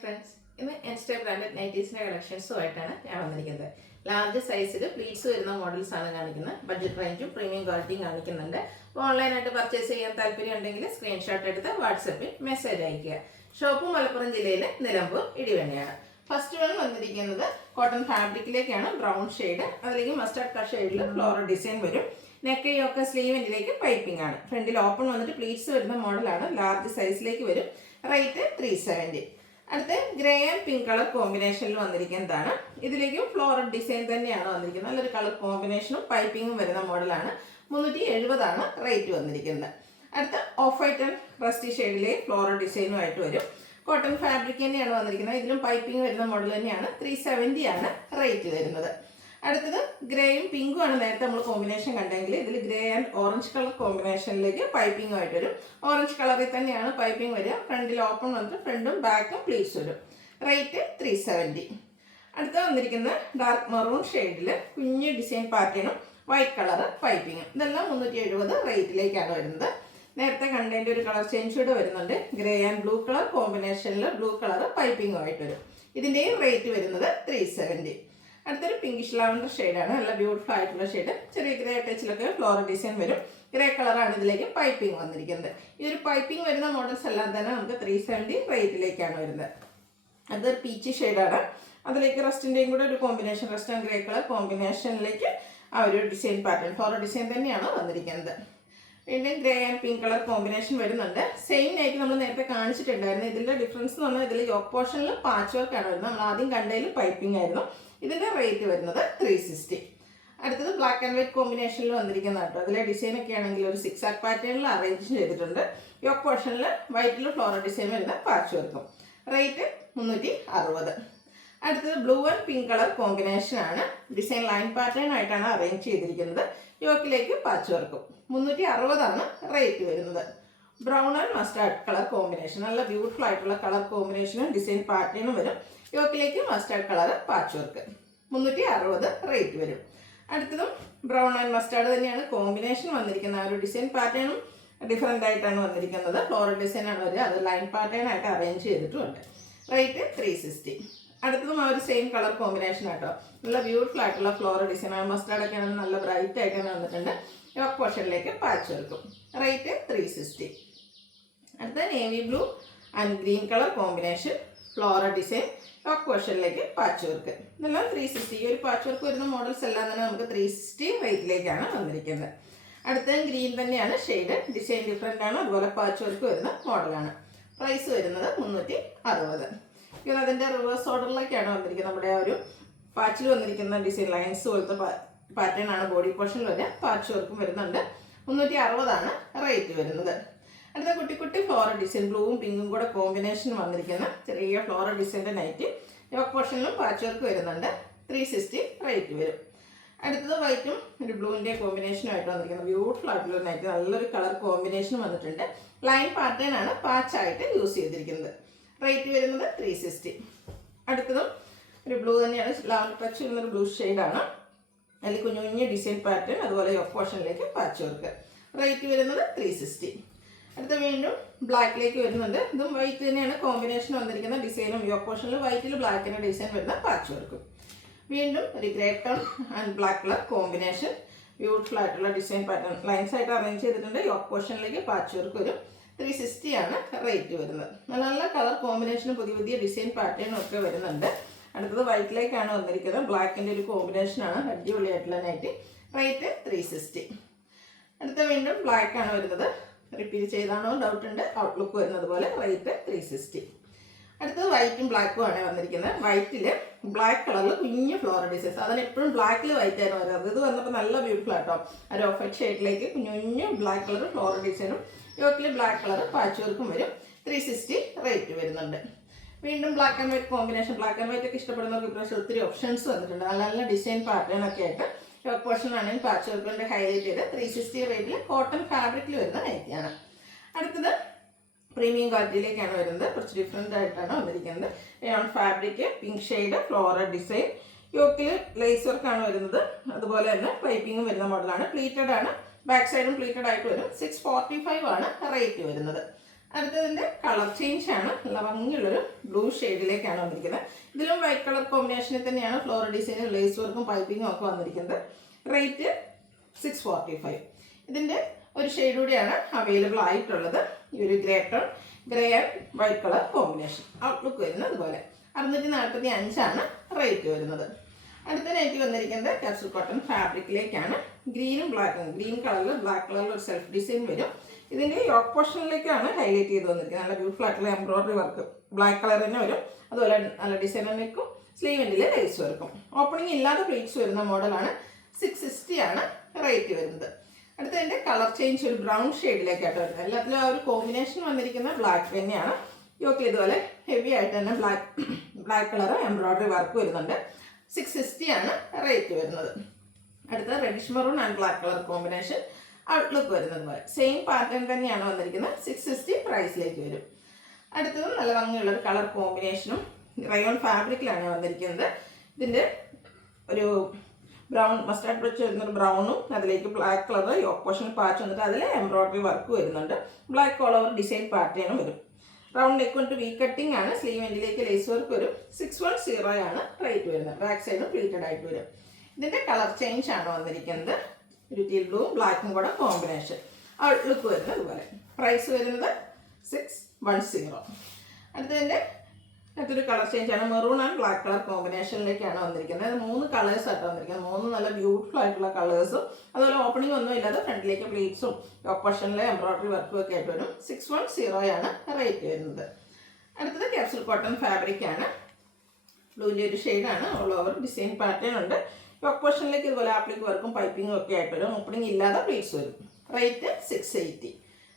Friends, ഇന്ന് insta branded നൈറ്റീസിൻ്റെ കളക്ഷൻസുമായിട്ടാണ് ഞാൻ വന്നിരിക്കുന്നത്. ലാർജ് സൈസിൽ പ്ലീറ്റ്സ് വരുന്ന മോഡൽസ് ആണ് കാണിക്കുന്നത്. ബഡ്ജറ്റ് റേഞ്ചും പ്രീമിയം ക്വാളിറ്റിയും കാണിക്കുന്നുണ്ട്. അപ്പോൾ ഓൺലൈനായിട്ട് പർച്ചേസ് ചെയ്യാൻ താല്പര്യം ഉണ്ടെങ്കിൽ സ്ക്രീൻഷോട്ട് എടുത്ത് വാട്സപ്പിൽ മെസ്സേജ് അയയ്ക്കുക. ഷോപ്പ് മലപ്പുറം ജില്ലയിലെ നിലമ്പൂർ ഇടിവണ്ണയാണ്. ഫസ്റ്റ് വൺ വന്നിരിക്കുന്നത് കോട്ടൺ ഫാബ്രിക്കിലേക്കാണ്. ബ്രൗൺ ഷെയ്ഡ്, അതിലേക്ക് മസ്റ്റാർഡ് കളർ ഷെയ്ഡിൽ ഫ്ലോറൽ ഡിസൈൻ വരും. നെക്ക് യോക്ക് സ്ലീവിൻ്റെലേക്ക് പൈപ്പിംഗ് ആണ്. ഫ്രണ്ടിൽ ഓപ്പൺ വന്നിട്ട് പ്ലീറ്റ്സ് വരുന്ന മോഡലാണ്. ലാർജ് സൈസിലേക്ക് വരും. റേറ്റ് 370. അടുത്ത ഗ്രേ ആൻഡ് പിങ്ക് കളർ കോമ്പിനേഷനിൽ വന്നിരിക്കുന്നതാണ്. ഇതിലേക്കും ഫ്ലോറൽ ഡിസൈൻ തന്നെയാണ് വന്നിരിക്കുന്നത്. നല്ലൊരു കളർ കോമ്പിനേഷനും പൈപ്പിങ്ങും വരുന്ന മോഡലാണ്. 370 റേറ്റ് വന്നിരിക്കുന്നത്. അടുത്ത ഓഫ് വൈറ്റ് ആൻഡ് റസ്റ്റി ഷെയ്ഡിലെ ഫ്ലോറൽ ഡിസൈനുമായിട്ട് വരും. കോട്ടൺ ഫാബ്രിക് തന്നെയാണ് വന്നിരിക്കുന്നത്. ഇതിലും പൈപ്പിംഗ് വരുന്ന മോഡൽ തന്നെയാണ്. 370 റേറ്റ് വരുന്നത്. അടുത്തത് ഗ്രേയും പിങ്കും ആണ് നേരത്തെ നമ്മൾ കോമ്പിനേഷൻ കണ്ടെങ്കിൽ ഇതിൽ ഗ്രേ ആൻഡ് ഓറഞ്ച് കളർ കോമ്പിനേഷനിലേക്ക് പൈപ്പിംഗുമായിട്ട് വരും. ഓറഞ്ച് കളറിൽ തന്നെയാണ് പൈപ്പിംഗ് വരിക. ഫ്രണ്ടിൽ ഓപ്പൺ വന്നിട്ട് ഫ്രണ്ടും ബാക്കും പ്ലീറ്റ്സ് വരും. റേറ്റ് 370. അടുത്ത വന്നിരിക്കുന്ന ഡാർക്ക് മെറൂൺ ഷെയ്ഡിൽ കുഞ്ഞ് ഡിസൈൻ പാറ്റേണും വൈറ്റ് കളർ പൈപ്പിങ്ങും. ഇതെല്ലാം 370 റേറ്റിലേക്കാണ് വരുന്നത്. നേരത്തെ കണ്ടതിൻ്റെ ഒരു കളർ ചേഞ്ച് കൂടെ വരുന്നുണ്ട്. ഗ്രേ ആൻഡ് ബ്ലൂ കളർ കോമ്പിനേഷനിൽ ബ്ലൂ കളർ പൈപ്പിങ്ങുമായിട്ട് വരും. ഇതിൻ്റെയും റേറ്റ് വരുന്നത് 370. അടുത്തൊരു പിങ്കിഷ് ലാവൻഡർ ഷെയ്ഡാണ്. നല്ല ബ്യൂട്ടിഫുൾ ആയിട്ടുള്ള ഷെയ്ഡ്. ചെറിയ ഗ്രേ ടച്ചിലൊക്കെ ഫ്ലോറൽ ഡിസൈൻ വരും. ഗ്രേ കളറാണ് ഇതിലേക്ക് പൈപ്പിംഗ് വന്നിരിക്കുന്നത്. ഈ ഒരു പൈപ്പിംഗ് വരുന്ന മോഡൽസ് എല്ലാം തന്നെ നമുക്ക് 370 റേറ്റിലേക്കാണ് വരുന്നത്. അതൊരു പീച്ച് ഷെയ്ഡാണ്. അതിലേക്ക് റസ്റ്റിൻ്റെയും കൂടെ ഒരു combination, rust and grey colour കോമ്പിനേഷനിലേക്ക് ആ ഒരു ഡിസൈൻ പാറ്റേൺ ഫ്ലോറൽ ഡിസൈൻ തന്നെയാണ് വന്നിരിക്കുന്നത്. വീണ്ടും grey and pink colour combination വരുന്നുണ്ട്. സെയിം നൈറ്റ് നമ്മൾ നേരത്തെ കാണിച്ചിട്ടുണ്ടായിരുന്നു. ഇതിൻ്റെ ഡിഫറൻസ് എന്ന് പറഞ്ഞാൽ ഇതിൽ യോക്ക് പോർഷനിൽ പാച്ച് വർക്കാണ് വരുന്നത്. നമ്മൾ ആദ്യം കണ്ടതിൽ പൈപ്പിംഗ് ആയിരുന്നു. ഇതിൻ്റെ റേറ്റ് വരുന്നത് 360. അടുത്തത് ബ്ലാക്ക് ആൻഡ് വൈറ്റ് കോമ്പിനേഷനിൽ വന്നിരിക്കുന്ന കേട്ടോ. അതിലെ ഡിസൈനൊക്കെ ആണെങ്കിൽ ഒരു 6 ആക്ക് പാറ്റേണിൽ അറേഞ്ച് ചെയ്തിട്ടുണ്ട്. യോക്ക് പോർഷനിൽ വൈറ്റിൽ ഫ്ലോറൽ ഡിസൈൻ വരുന്ന പാച്ച് വർക്കും. റേറ്റ് 360. അടുത്തത് ബ്ലൂ ആൻഡ് പിങ്ക് കളർ കോമ്പിനേഷനാണ്. ഡിസൈൻ ലൈൻ പാറ്റേൺ ആയിട്ടാണ് അറേഞ്ച് ചെയ്തിരിക്കുന്നത്. യോക്കിലേക്ക് പാച്ച് വർക്കും. 360 റേറ്റ് വരുന്നത്. Brown and mustard colour combination. നല്ല ബ്യൂട്ടിഫുൾ ആയിട്ടുള്ള കളർ കോമ്പിനേഷനും ഡിസൈൻ പാറ്റേണും വരും. യോക്കിലേക്ക് mustard colour patch work. 360 rate വരും. അടുത്തതും ബ്രൗൺ ആൻഡ് മസ്റ്റാർഡ് തന്നെയാണ് കോമ്പിനേഷൻ വന്നിരിക്കുന്നത്. ആ ഒരു ഡിസൈൻ പാറ്റേണും ഡിഫറെൻ്റ് ആയിട്ടാണ് വന്നിരിക്കുന്നത്. ഫ്ലോറൽ ഡിസൈനാണ് വരിക. അത് ലൈൻ പാറ്റേൺ ആയിട്ട് അറേഞ്ച് ചെയ്തിട്ടുമുണ്ട്. റേറ്റ് 360. അടുത്തതും ആ ഒരു സെയിം കളർ കോമ്പിനേഷൻ ആട്ടോ. നല്ല ബ്യൂട്ടിഫുൾ ആയിട്ടുള്ള ഫ്ലോറൽ ഡിസൈൻ. ആ മസ്റ്റാർഡൊക്കെ ആണെങ്കിൽ നല്ല ബ്രൈറ്റ് ആയിട്ടാണ് വന്നിട്ടുണ്ട്. യോക്ക് പോർഷനിലേക്ക് പാച്ച് വർക്കും. റേറ്റ് 360. അടുത്ത navy blue and green colour combination floral design. Yoke പോർഷനിലേക്ക് പാച്ച് വർക്ക്. ഇതെല്ലാം 360. ഈ ഒരു പാച്ച് വർക്ക് വരുന്ന മോഡൽസ് എല്ലാം തന്നെ നമുക്ക് 360 റേറ്റിലേക്കാണ് വന്നിരിക്കുന്നത്. അടുത്ത ഗ്രീൻ തന്നെയാണ് ഷെയ്ഡ്. ഡിസൈൻ ഡിഫറെൻ്റ് ആണ്. അതുപോലെ പാച്ച് വർക്ക് വരുന്ന മോഡലാണ്. പ്രൈസ് വരുന്നത് 360. ഇത് അതിൻ്റെ റിവേഴ്സ് ഓർഡറിലേക്കാണ് വന്നിരിക്കുന്നത്. നമ്മുടെ ആ ഒരു പാച്ചിൽ വന്നിരിക്കുന്ന ഡിസൈൻ ലൈൻസ് പോലത്തെ പാറ്റേൺ ആണ് ബോഡി പോർഷനിൽ വരെ. പാച്ച് വർക്കും വരുന്നുണ്ട്. 360 റേറ്റ് വരുന്നത്. അടുത്ത കുട്ടി കുട്ടി ഫ്ലോറൽ ഡിസൈൻ ബ്ലൂവും പിങ്കും കൂടെ കോമ്പിനേഷൻ വന്നിരിക്കുന്ന ചെറിയ ഫ്ലോറൽ ഡിസൈൻ്റെ നൈറ്റ്. യോക്ക് പോർഷനിലും പാച്ച് വർക്ക് വരുന്നുണ്ട്. 360 റേറ്റ് വരും. അടുത്തത് വൈറ്റും ഒരു ബ്ലൂവിൻ്റെ കോമ്പിനേഷനുമായിട്ട് വന്നിരിക്കുന്നത് ബ്യൂട്ടിഫുൾ ആയിട്ടുള്ള നൈറ്റ്. നല്ലൊരു കളർ കോമ്പിനേഷൻ വന്നിട്ടുണ്ട്. ലൈൻ പാറ്റേൺ ആണ് പാച്ചായിട്ട് യൂസ് ചെയ്തിരിക്കുന്നത്. റേറ്റ് വരുന്നത് 360. അടുത്തതും ഒരു ബ്ലൂ തന്നെയാണ്. ലാവൻഡർ ടച്ച് വരുന്നൊരു ബ്ലൂ ഷെയ്ഡാണ്. അതിൽ കുഞ്ഞു കുഞ്ഞു ഡിസൈൻ പാറ്റേൺ. അതുപോലെ യോക്ക് പോർഷനിലേക്ക് പാച്ച് വർക്ക്. റേറ്റ് വരുന്നത് 360. അടുത്ത വീണ്ടും ബ്ലാക്കിലേക്ക് വരുന്നുണ്ട്. ഇതും വൈറ്റ് തന്നെയാണ് കോമ്പിനേഷൻ വന്നിരിക്കുന്ന ഡിസൈനും. യോക്ക് പോർഷനിൽ വൈറ്റിൽ ബ്ലാക്കിൻ്റെ ഡിസൈൻ വരുന്ന പാച്ച് വർക്കും. വീണ്ടും ഒരു grey tone and black colour combination. Beautiful ആയിട്ടുള്ള ഡിസൈൻ പാറ്റേൺ ലൈൻസ് ആയിട്ട് അറേഞ്ച് ചെയ്തിട്ടുണ്ട്. യോക്ക് പോർഷനിലേക്ക് പാച്ച് വർക്ക് വരും. 360 റേറ്റ് വരുന്നത്. നല്ല നല്ല കളർ കോമ്പിനേഷനും പുതിയ പുതിയ ഡിസൈൻ പാറ്റേണും ഒക്കെ വരുന്നുണ്ട്. അടുത്തത് വൈറ്റിലേക്കാണ് വന്നിരിക്കുന്നത്. ബ്ലാക്കിൻ്റെ ഒരു കോമ്പിനേഷനാണ്. അടിപൊളിയായിട്ടുള്ള നൈറ്റ്. റേറ്റ് 360. അടുത്ത വീണ്ടും ബ്ലാക്കാണ് വരുന്നത്. റിപ്പീറ്റ് ചെയ്താണോ ഡൗട്ട് ഉണ്ട്. ഔട്ട്ലുക്ക് വരുന്നത് പോലെ. റേറ്റ് 360. അടുത്തത് വൈറ്റും ബ്ലാക്കും ആണ് വന്നിരിക്കുന്നത്. വൈറ്റിൽ ബ്ലാക്ക് കളറിൽ കുഞ്ഞു ഫ്ലോറൽ ഡിസൈൻസ്. അതിന് എപ്പോഴും ബ്ലാക്കിൽ വൈറ്റ് ആയിരുന്നു വരുന്നത്. ഇത് വന്നപ്പോൾ നല്ല ബ്യൂട്ടിഫുൾ ആട്ടോ. ഒരു ഓഫ് വൈറ്റ് ഷെയ്ഡിലേക്ക് കുഞ്ഞു കുഞ്ഞു ബ്ലാക്ക് കളർ ഫ്ലോറൽ ഡിസൈനും യോക്കിൽ ബ്ലാക്ക് കളർ പാച്ച് വർക്കും വരും. 360 റേറ്റ് വരുന്നുണ്ട്. വീണ്ടും black and white combination. Black and white ഒക്കെ ഇഷ്ടപ്പെടുന്നവർക്ക് ഇപ്രാവശ്യം ഒത്തിരി ഓപ്ഷൻസ് വന്നിട്ടുണ്ട്. നല്ല നല്ല ഡിസൈൻ പാറ്റേൺ ഒക്കെ ആയിട്ട്. യോക്ക് പോർഷൻ ആണെങ്കിൽ പാച്ച് വർക്ക് കൊണ്ട് ഹൈലൈറ്റ് ചെയ്ത് 360 റേറ്റിൽ കോട്ടൺ ഫാബ്രിക്കിൽ വരുന്ന നൈറ്റിയാണ്. അടുത്തത് പ്രീമിയം ക്വാളിറ്റിയിലേക്കാണ് വരുന്നത്. കുറച്ച് ഡിഫറെൻ്റ് ആയിട്ടാണ് വന്നിരിക്കുന്നത്. Rayon fabric, pink shade, floral design. യോക്കിൽ ലേസ് വർക്കാണ് വരുന്നത്. അതുപോലെ തന്നെ പൈപ്പിങ്ങും വരുന്ന മോഡലാണ്. പ്ലീറ്റഡ് ആണ്. ബാക്ക് സൈഡും പ്ലീറ്റഡ് ആയിട്ട് വരും. 645 റേറ്റ് വരുന്നത്. അടുത്തതിൻ്റെ കളർ ചേഞ്ച് ആണ്. നല്ല ഭംഗിയുള്ളൊരു ബ്ലൂ ഷെയ്ഡിലേക്കാണ് വന്നിരിക്കുന്നത്. ഇതിലും വൈറ്റ് കളർ കോമ്പിനേഷനിൽ തന്നെയാണ് ഫ്ലോറൽ ഡിസൈനും ലേസ് വർക്കും പൈപ്പിങ്ങും ഒക്കെ വന്നിരിക്കുന്നത്. റേറ്റ് 645. ഇതിൻ്റെ ഒരു ഷെയ്ഡ് കൂടിയാണ് അവൈലബിൾ ആയിട്ടുള്ളത്. ഈ ഒരു grey tone, grey and white colour combination. Outlook വരുന്നത് അതുപോലെ 645 റേറ്റ് വരുന്നത്. അടുത്ത നൈറ്റി വന്നിരിക്കുന്നത് കാപ്സൂൾ കോട്ടൺ ഫാബ്രിക്കിലേക്കാണ്. ഗ്രീനും ബ്ലാക്കും, ഗ്രീൻ കളറിൽ ബ്ലാക്ക് കളറിൽ ഒരു സെൽഫ് ഡിസൈൻ വരും. ഇതിൻ്റെ യോക്ക് പോർഷനിലേക്കാണ് ഹൈലൈറ്റ് ചെയ്ത് വന്നിരിക്കുന്നത്. നല്ല ബ്യൂട്ടിഫുൾ ആയിട്ടുള്ള എംബ്രോയിഡറി വർക്ക് ബ്ലാക്ക് കളർ തന്നെ വരും. അതുപോലെ നല്ല ഡിസൈനർ നെക്കും സ്ലീവിൻ്റെ ലേസ് വർക്കും. ഓപ്പണിംഗ് ഇല്ലാതെ പ്ലീറ്റ്സ് വരുന്ന മോഡലാണ്. 660 റേറ്റ് വരുന്നത്. അടുത്തതിൻ്റെ കളർ ചേഞ്ച് ഒരു ബ്രൗൺ ഷെയ്ഡിലേക്കായിട്ട് വരുന്നത്. എല്ലാത്തിലും ആ ഒരു കോമ്പിനേഷൻ വന്നിരിക്കുന്ന ബ്ലാക്ക് തന്നെയാണ്. യോക്ക് ഇതുപോലെ ഹെവി ആയിട്ട് തന്നെ ബ്ലാക്ക് കളർ എംബ്രോയിഡറി വർക്ക് വരുന്നുണ്ട്. 660 റേറ്റ് വരുന്നത്. അടുത്ത reddish maroon and black colour combination. Outlook വരുന്നത് പോലെ സെയിം പാറ്റേൺ തന്നെയാണ് വന്നിരിക്കുന്നത്. 660 പ്രൈസിലേക്ക് വരും. അടുത്തതും നല്ല ഭംഗിയുള്ളൊരു കളർ കോമ്പിനേഷനും റയോൺ ഫാബ്രിക്കിലാണ് വന്നിരിക്കുന്നത്. ഇതിൻ്റെ ഒരു ബ്രൗൺ മസ്റ്റാർഡ് ബ്രച്ച് വരുന്നൊരു ബ്രൗണും അതിലേക്ക് black colour yoke portion patch വന്നിട്ട് അതിൽ എംബ്രോയിഡറി വർക്ക് വരുന്നുണ്ട്. ബ്ലാക്ക് ഓൾ ഓവർ ഡിസൈൻ പാറ്റേണും വരും. റൗണ്ട് നെക്ക് കൊണ്ട് വി കട്ടിംഗ് ആണ്. സ്ലീവ് എൻഡിലേക്ക് ലേസ് വർക്ക് വരും. 610 റേറ്റ് വരുന്നത്. ബാക്ക് സൈഡും പ്ലീറ്റഡ് ആയിട്ട് വരും. ഇതിൻ്റെ കളർ ചേഞ്ച് ആണ് വന്നിരിക്കുന്നത്. ഒരു ടീൽ ബ്ലൂവും ബ്ലാക്കും കൂടെ കോമ്പിനേഷൻ. ഔട്ട്ലുക്ക് വരുന്നത് അതുപോലെ. പ്രൈസ് വരുന്നത് 610. അടുത്തതിൻ്റെ മറ്റൊരു കളർ ചേഞ്ച് ആണ്. മെറൂൺ ആൻഡ് ബ്ലാക്ക് കളർ കോമ്പിനേഷനിലേക്കാണ് വന്നിരിക്കുന്നത്. 3 കളേഴ്സ് ആയിട്ട് വന്നിരിക്കുന്നത്. 3 നല്ല ബ്യൂട്ടിഫുൾ ആയിട്ടുള്ള കളേഴ്സും അതുപോലെ ഓപ്പണിംഗ് ഒന്നും ഇല്ലാതെ ഫ്രണ്ടിലേക്ക് പ്ലീറ്റ്സും ഓപ്പഷനിലെ എംബ്രോയിഡറി വർക്കും ഒക്കെ ആയിട്ട് വരും. 610 റേറ്റ് വരുന്നത്. അടുത്തത് കാപ്സൂൾ കോട്ടൺ ഫാബ്രിക് ആണ്. ബ്ലൂവിൻ്റെ ഒരു ഷെയ്ഡാണ്. ഓൾ ഓവർ ഡിസൈൻ പാറ്റേൺ ഉണ്ട്. യോക്ക് പോർഷനിലേക്ക് ഇതുപോലെ ആപ്ലിക് വർക്കും പൈപ്പിങ്ങും ഒക്കെ ആയിട്ട് വരും. ഓപ്പണിംഗ് ഇല്ലാതെ പ്ലീറ്റ്സ് വരും. റേറ്റ് 680.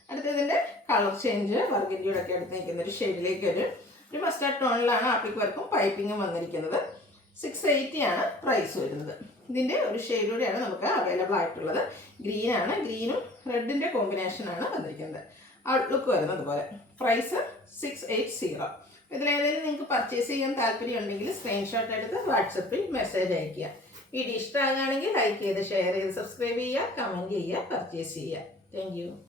അടുത്തതിൻ്റെ കളർ ചേഞ്ച് വർഗിൻ്റെയുടെ ഒക്കെ അടുത്ത് നിൽക്കുന്ന ഒരു ഷെയ്ഡിലേക്ക് വരും. ഒരു മസ്റ്റാർഡ് ടോണിലാണ് ആപ്ലിക് വർക്കും പൈപ്പിങ്ങും വന്നിരിക്കുന്നത്. 680 പ്രൈസ് വരുന്നത്. ഇതിൻ്റെ ഒരു ഷെയ്ഡ് കൂടെയാണ് നമുക്ക് അവൈലബിൾ ആയിട്ടുള്ളത്. ഗ്രീൻ ആണ്. ഗ്രീനും റെഡിൻ്റെ കോമ്പിനേഷനാണ് വന്നിരിക്കുന്നത്. ഔട്ട്ലുക്ക് വരുന്നത് അതുപോലെ. പ്രൈസ് 680. ഇതിലേതെങ്കിലും നിങ്ങൾക്ക് പർച്ചേസ് ചെയ്യാൻ താല്പര്യം ഉണ്ടെങ്കിൽ സ്ക്രീൻഷോട്ട് എടുത്ത് വാട്സപ്പിൽ മെസ്സേജ് അയയ്ക്കുക. വീഡിയോ ഇഷ്ടമാകുകയാണെങ്കിൽ ലൈക്ക് ചെയ്ത് ഷെയർ ചെയ്ത് സബ്സ്ക്രൈബ് ചെയ്യുക, കമൻറ്റ് ചെയ്യുക, പർച്ചേസ് ചെയ്യുക. Thank you.